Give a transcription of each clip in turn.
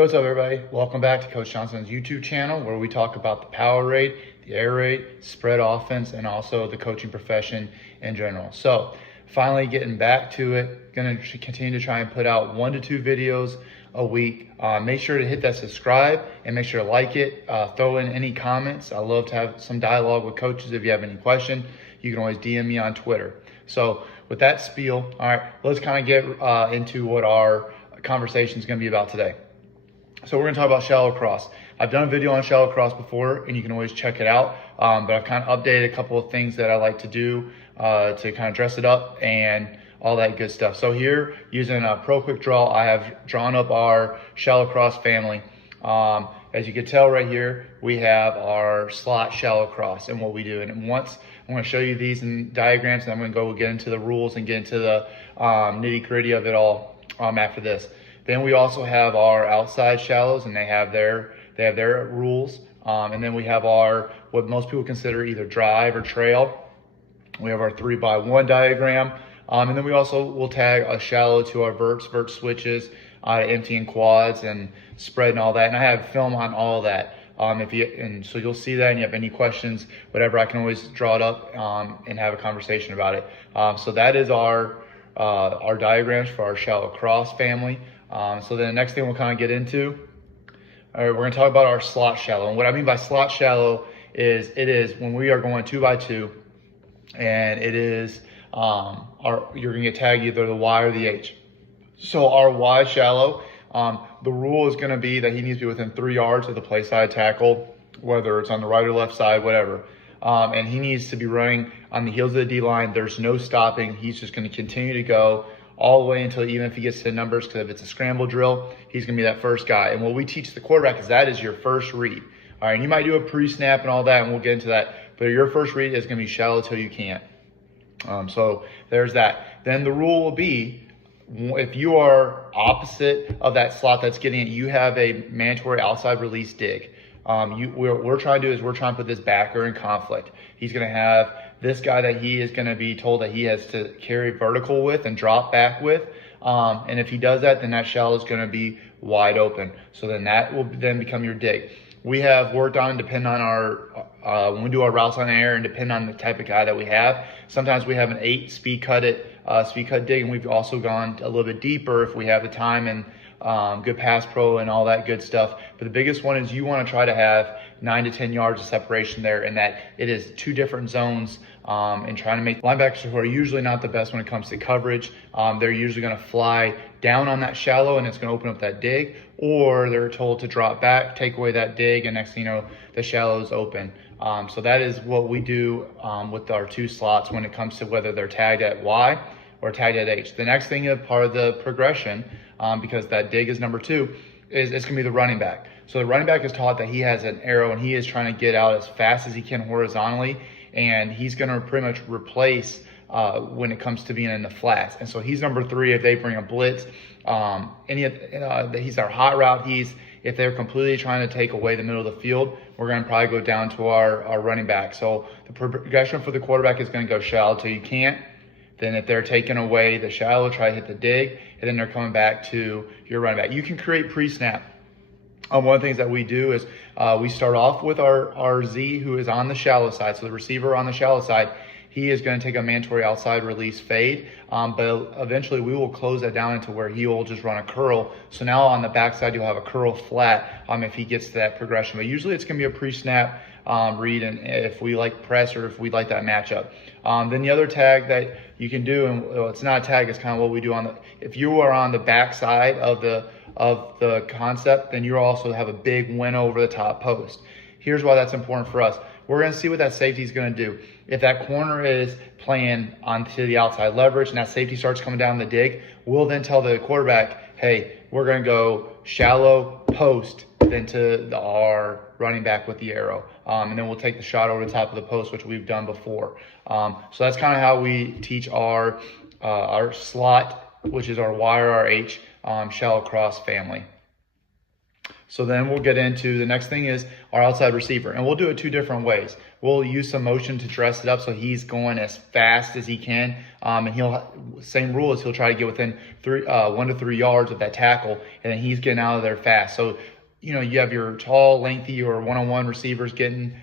What's up everybody? Welcome back to Coach Johnson's YouTube channel where we talk about the power rate, the air rate, spread offense, and also the coaching profession in general. So finally getting back to it, gonna continue to try and put out 1 to 2 videos a week. Make sure to hit that subscribe and make sure to like it. Throw in any comments. I love to have some dialogue with coaches. If you have any question, you can always DM me on Twitter. So with that spiel, all right, let's kind of get into what our conversation is going to be about today. So we're going to talk about shallow cross. I've done a video on shallow cross before, and you can always check it out. But I've kind of updated a couple of things that I like to do to kind of dress it up and all that good stuff. So here, using a Pro Quick Draw, I have drawn up our shallow cross family. As you can tell right here, we have our slot shallow cross and what we do. And once I'm going to show you these in diagrams, and I'm going to go get into the rules and get into the nitty gritty of it all after this. Then we also have our outside shallows, and they have their rules. And then we have our, what most people consider either drive or trail. We have our 3x1 diagram. And then we also will tag a shallow to our vert switches, empty and quads and spread and all that. And I have film on all of that. So you'll see that, and you have any questions, whatever, I can always draw it up and have a conversation about it. So that is our diagrams for our shallow cross family. So then the next thing we'll kind of get into, all right, we're going to talk about our slot shallow. And what I mean by slot shallow is it is when we are going 2x2, and it is you're going to get tagged either the Y or the H. So our Y shallow, the rule is going to be that he needs to be within 3 yards of the play side tackle, whether it's on the right or left side, whatever. And he needs to be running on the heels of the D line. There's no stopping. He's just going to continue to go all the way until, even if he gets to the numbers, because if it's a scramble drill, he's going to be that first guy. And what we teach the quarterback is that is your first read. All right, and you might do a pre-snap and all that, and we'll get into that. But your first read is going to be shallow till you can't. So there's that. Then the rule will be, if you are opposite of that slot that's getting it, you have a mandatory outside release dig. What we're trying to do is we're trying to put this backer in conflict. He's going to have this guy that he is going to be told that he has to carry vertical with and drop back with. And if he does that, then that shallow is going to be wide open. So then that will then become your dig. We have worked on, depending on our, when we do our routes on air and depending on the type of guy that we have, sometimes we have an 8 speed cut dig, and we've also gone a little bit deeper if we have the time and good pass pro and all that good stuff. But the biggest one is you want to try to have 9 to 10 yards of separation there, and that it is 2 different zones, and trying to make linebackers, who are usually not the best when it comes to coverage, they're usually going to fly down on that shallow and it's going to open up that dig, or they're told to drop back, take away that dig, and next thing you know, the shallow is open. So that is what we do with our 2 slots when it comes to whether they're tagged at Y or tagged at H. The next thing is part of the progression, because that dig is number 2, is it's going to be the running back. So the running back is taught that he has an arrow and he is trying to get out as fast as he can horizontally, and he's going to pretty much replace when it comes to being in the flats. And so he's number 3 if they bring a blitz. He's our hot route. If they're completely trying to take away the middle of the field, we're going to probably go down to our running back. So the progression for the quarterback is going to go shallow till you can't. Then if they're taking away the shallow, try to hit the dig, and then they're coming back to your running back. You can create pre-snap. One of the things that we do is we start off with our Z, who is on the shallow side. So the receiver on the shallow side, he is going to take a mandatory outside release fade, but eventually we will close that down into where he will just run a curl. So now on the backside, you'll have a curl flat if he gets to that progression. But usually it's going to be a pre-snap read, and if we like press or if we like that matchup. Then the other tag that you can do, and it's not a tag, it's kind of what we do if you are on the backside of the concept, then you also have a big win over the top post. Here's why that's important for us. We're going to see what that safety is going to do. If that corner is playing onto the outside leverage and that safety starts coming down the dig, we'll then tell the quarterback, hey, we're going to go shallow post then to our running back with the arrow. And then we'll take the shot over the top of the post, which we've done before. So that's kind of how we teach our slot, which is our Y or our H, shallow cross family. So then we'll get into the next thing is our outside receiver, and we'll do it two different ways. We'll use some motion to dress it up so he's going as fast as he can, and same rule is he'll try to get within 1 to 3 yards of that tackle, and then he's getting out of there fast. So you have your tall, lengthy, or one-on-one receivers getting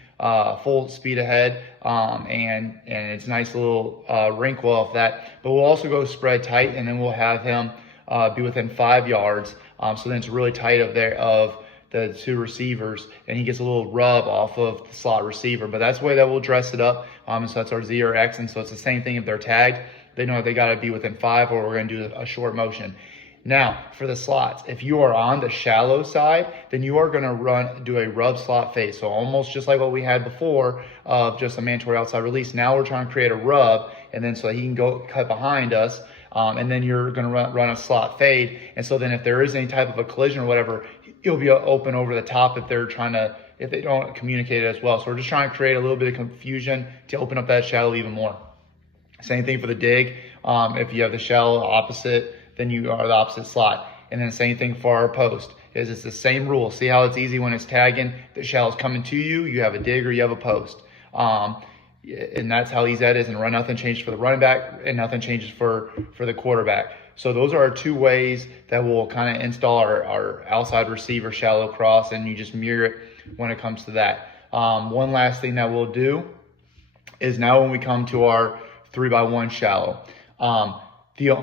full speed ahead, and it's a nice little wrinkle off that. But we'll also go spread tight, and then we'll have him be within 5 yards. So then it's really tight of the two receivers, and he gets a little rub off of the slot receiver. But that's the way that we'll dress it up. And so that's our Z or X, and so it's the same thing if they're tagged. They know they got to be within 5, or we're going to do a short motion. Now, for the slots, if you are on the shallow side, then you are going to do a rub slot fade. So almost just like what we had before of just a mandatory outside release. Now we're trying to create a rub, and then so he can go cut behind us, and then you're going to run a slot fade. And so then if there is any type of a collision or whatever, it'll be open over the top if they don't communicate it as well. So we're just trying to create a little bit of confusion to open up that shallow even more. Same thing for the dig. If you have the shallow opposite, then you are the opposite slot. And then the same thing for our post is it's the same rule. See how it's easy when it's tagging, the shallow's coming to you, you have a dig or you have a post. And that's how easy that is. And nothing changes for the running back, and nothing changes for the quarterback. So those are our two ways that we'll kind of install our outside receiver shallow cross, and you just mirror it when it comes to that. One last thing that we'll do is now when we come to our 3x1 shallow,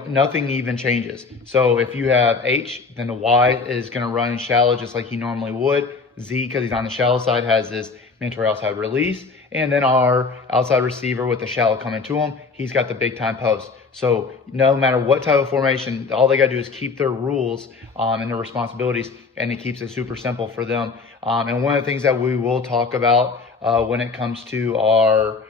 nothing even changes. So if you have H, then the Y is going to run in shallow just like he normally would. Z, because he's on the shallow side, has this mandatory outside release. And then our outside receiver with the shallow coming to him, he's got the big time post. So no matter what type of formation, all they got to do is keep their rules and their responsibilities, and it keeps it super simple for them. And one of the things that we will talk about when it comes to our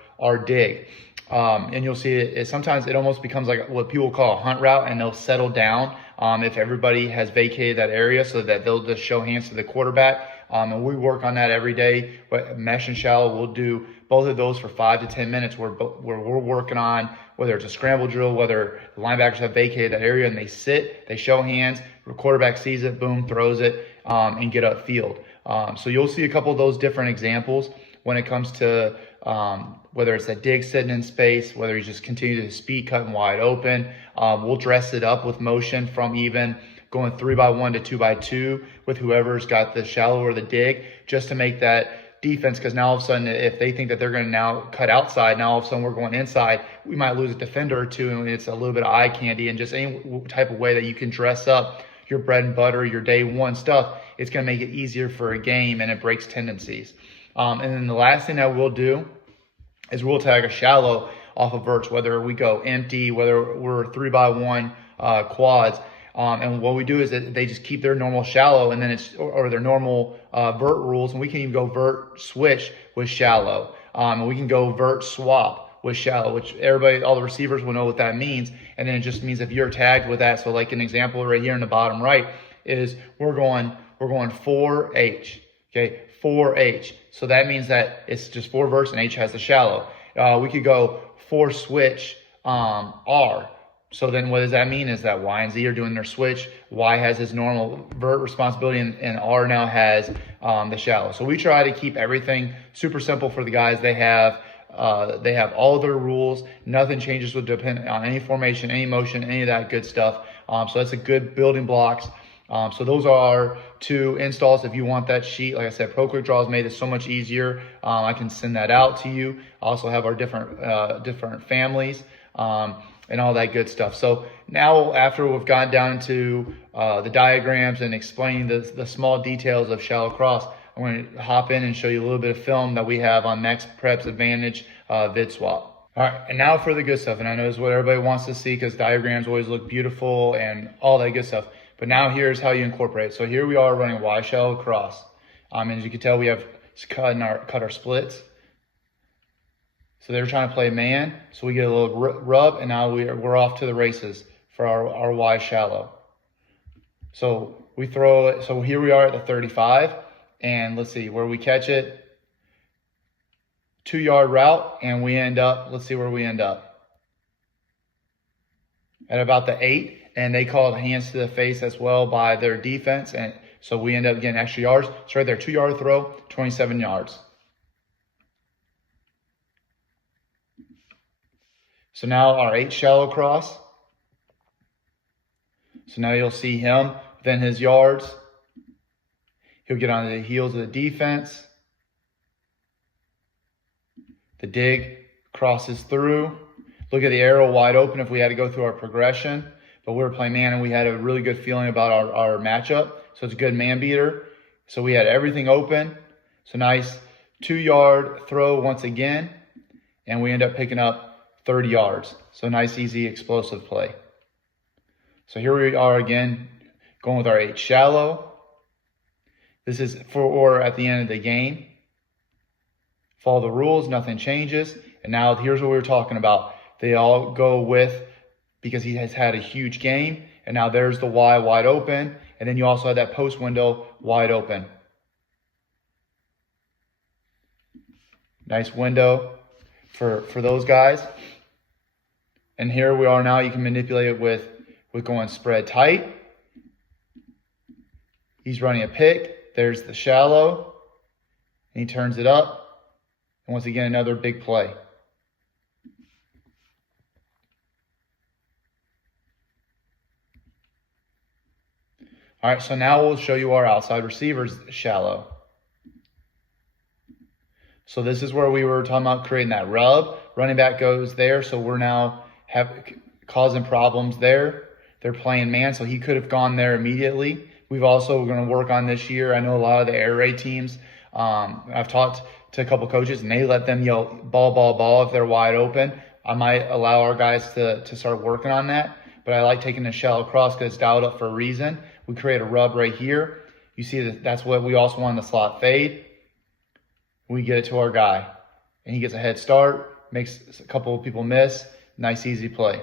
dig, and you'll see it sometimes it almost becomes like what people call a hunt route, and they'll settle down if everybody has vacated that area, so that they'll just show hands to the quarterback. And we work on that every day. But mesh and shallow, we'll do both of those for 5 to 10 minutes where we're working on whether it's a scramble drill, whether the linebackers have vacated that area and they sit, they show hands, the quarterback sees it, boom, throws it, and get upfield. So you'll see a couple of those different examples when it comes to whether it's a dig sitting in space, whether he's just continuing to speed cutting wide open. We'll dress it up with motion from even going 3x1 to 2x2 with whoever's got the shallow or the dig, just to make that defense, because now all of a sudden if they think that they're going to now cut outside, now all of a sudden we're going inside, we might lose a defender or two, and it's a little bit of eye candy. And just any type of way that you can dress up your bread and butter, your day one stuff, it's going to make it easier for a game, and it breaks tendencies. And then the last thing that we'll do is we'll tag a shallow off of verts, whether we go empty, whether we're 3x1 quads. And what we do is that they just keep their normal shallow, and then or their normal vert rules, and we can even go vert switch with shallow. And we can go vert swap with shallow, which all the receivers will know what that means. And then it just means if you're tagged with that, so like an example right here in the bottom right is we're going 4H, okay, 4H. So that means that it's just 4 verts and H has the shallow. We could go 4 switch R. So then what does that mean is that Y and Z are doing their switch. Y has his normal vert responsibility, and R now has the shallow. So we try to keep everything super simple for the guys. They have all their rules. Nothing changes with depend on any formation, any motion, any of that good stuff. So that's a good building blocks. So those are 2 installs. If you want that sheet, like I said, Pro Quick Draw has made it so much easier. I can send that out to you. I also have our different families. And all that good stuff. So now after we've gone down to the diagrams and explaining the small details of shallow cross, I'm going to hop in and show you a little bit of film that we have on Max Prep's Advantage VidSwap. All right, and now for the good stuff. And I know this is what everybody wants to see, because diagrams always look beautiful and all that good stuff. But now here's how you incorporate it. So here we are running Y shallow cross. And as you can tell, we have cut our splits. So they're trying to play man, so we get a little rub, and now we're off to the races for our Y shallow. So we throw it. So here we are at the 35, and let's see where we catch it. 2-yard route, and we end up. Let's see where we end up. At about the 8, and they called hands to the face as well by their defense, and So we end up getting extra yards. So right there, 2-yard throw, 27 yards. So now our 8 shallow cross. So now you'll see him within his yards. He'll get on the heels of the defense. The dig crosses through. Look at the arrow wide open if we had to go through our progression. But we were playing man and we had a really good feeling about our matchup. So it's a good man beater. So we had everything open. So nice 2-yard throw once again. And we end up picking up 30 yards. So nice, easy, explosive play. So here we are again, going with our 8 shallow. This is for at the end of the game. Follow the rules, nothing changes. And now here's what we were talking about. They all go with, because he has had a huge game. And now there's the Y wide open. And then you also have that post window wide open. Nice window for those guys. And here we are now. You can manipulate it with going spread tight. He's running a pick. There's the shallow. And he turns it up. And once again, another big play. All right, so now we'll show you our outside receivers shallow. So this is where we were talking about creating that rub. Running back goes there, so we're now causing problems there. They're playing man, so he could have gone there immediately. We're going to work on this year. I know a lot of the air raid teams, I've talked to a couple coaches, and they let them yell ball, ball, ball if they're wide open. I might allow our guys to start working on that, but I like taking the shallow cross because it's dialed up for a reason. We create a rub right here. You see that's what we also want in the slot fade. We get it to our guy, and he gets a head start, makes a couple of people miss. Nice, easy play.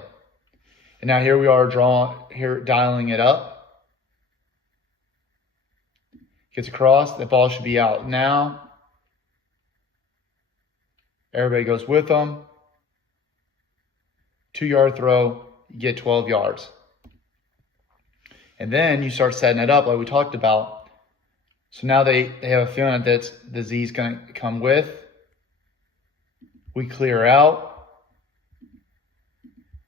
And now here we are dialing it up. Gets across. The ball should be out now. Everybody goes with them. 2-yard throw. You get 12 yards. And then you start setting it up like we talked about. So now they have a feeling that the Z is going to come with. We clear out.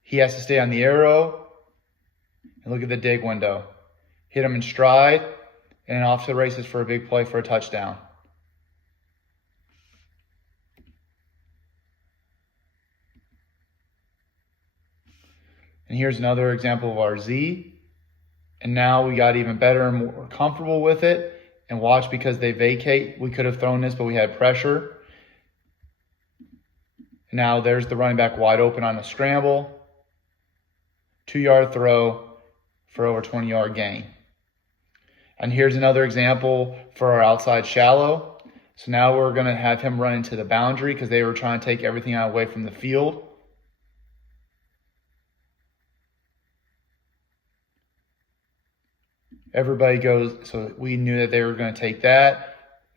He has to stay on the arrow. And look at the dig window. Hit him in stride. And off to the races for a big play for a touchdown. And here's another example of our Z. And now we got even better and more comfortable with it. And watch, because they vacate. We could have thrown this, but we had pressure. Now there's the running back wide open on a scramble. 2-yard throw for over 20-yard gain. And here's another example for our outside shallow. So now we're going to have him run into the boundary because they were trying to take everything away from the field. Everybody goes, so we knew that they were going to take that.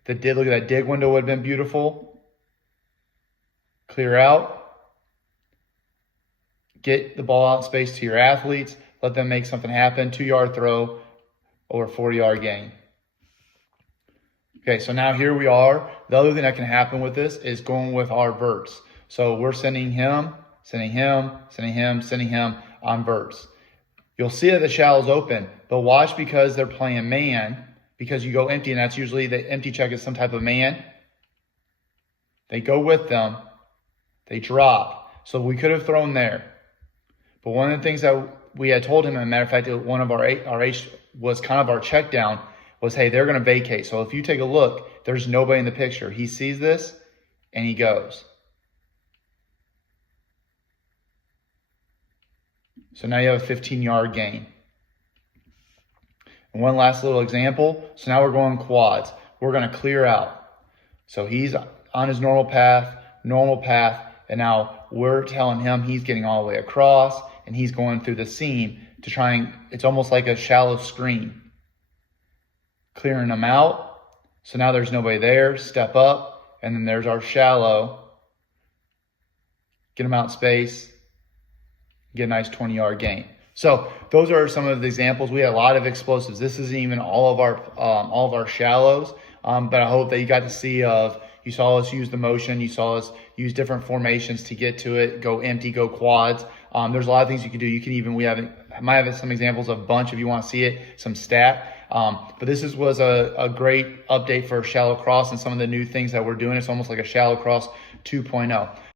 Look at that dig window would have been beautiful. Clear out. Get the ball out in space to your athletes. Let them make something happen. 2-yard throw over 40-yard gain. Okay, so now here we are. The other thing that can happen with this is going with our verts. So we're sending him on verts. You'll see that the shallow's open, but watch, because they're playing man, because you go empty, and that's usually the empty check is some type of man. They go with them. They drop. So we could have thrown there. But one of the things that we had told him, as a matter of fact, one of our H was kind of our check down, was, hey, they're going to vacate. So if you take a look, there's nobody in the picture. He sees this, and he goes. So now you have a 15-yard gain. And one last little example. So now we're going quads. We're going to clear out. So he's on his normal path, and now we're telling him he's getting all the way across, and he's going through the seam to try and, it's almost like a shallow screen. Clearing them out. So now there's nobody there. Step up, and then there's our shallow. Get them out in space. Get a nice 20-yard gain. So those are some of the examples. We had a lot of explosives. This isn't even all of our shallows, but I hope that you got to see you saw us use the motion, you saw us use different formations to get to it, go empty, go quads. There's a lot of things you can do. You can even, might have some examples of a bunch if you want to see it, some stat. But this was a great update for shallow cross and some of the new things that we're doing. It's almost like a shallow cross 2.0.